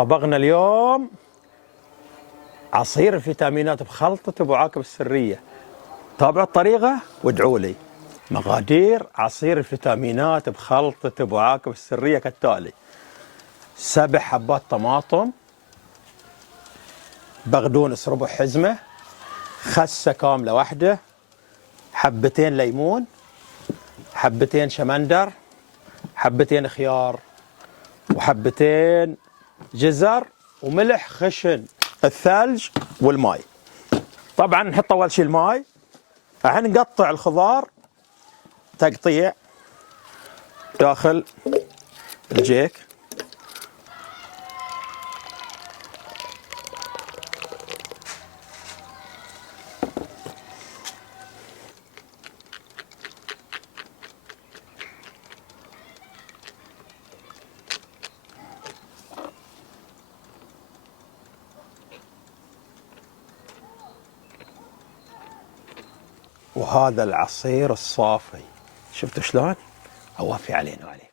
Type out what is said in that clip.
طبقنا اليوم عصير الفيتامينات بخلطة أبو عاقب السرية. تابعوا الطريقة وادعوا لي. مقادير عصير الفيتامينات بخلطة أبو عاقب السرية كالتالي: 7 حبات طماطم، بقدونس ربع حزمة، خسة كاملة واحدة، حبتين ليمون، حبتين شمندر، حبتين خيار، وحبتين جزر، وملح خشن، الثلج والماء. طبعا نحط اول شيء الماء. الحين نقطع الخضار تقطيع داخل الجيك. وهذا العصير الصافي، شفتوا شلون؟ اوفي علينا وعليك.